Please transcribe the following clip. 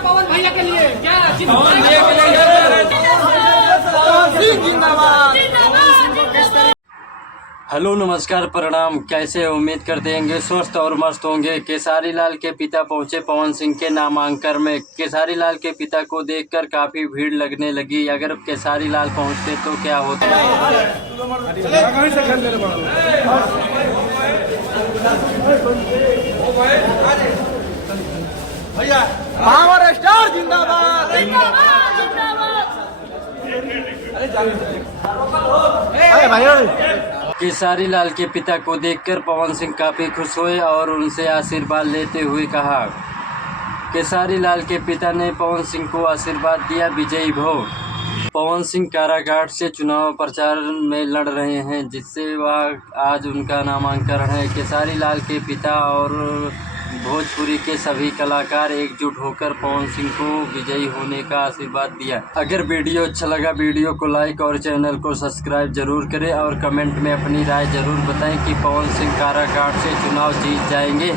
पवन भैया के लिए क्या हेलो नमस्कार प्रणाम। कैसे उम्मीद करते हैं स्वस्थ और मस्त होंगे। केसारी लाल के पिता पहुंचे पवन सिंह के नामांकन में। केसारी लाल के पिता को देखकर काफी भीड़ लगने लगी। अगर केसारी लाल पहुंचते तो क्या होता। पावर स्टार जिंदाबाद। केसारी लाल के पिता को देखकर पवन सिंह काफी खुश हुए और उनसे आशीर्वाद लेते हुए कहा। केसारी लाल के पिता ने पवन सिंह को आशीर्वाद दिया। विजयी भव। पवन सिंह कारागाट से चुनाव प्रचार में लड़ रहे हैं, जिससे वह आज उनका नामांकन है। केसारी लाल के पिता और भोजपुरी के सभी कलाकार एकजुट होकर पवन सिंह को विजयी होने का आशीर्वाद दिया। अगर वीडियो अच्छा लगा वीडियो को लाइक और चैनल को सब्सक्राइब जरूर करें और कमेंट में अपनी राय जरूर बताएं कि पवन सिंह कारागाट से चुनाव जीत जाएंगे।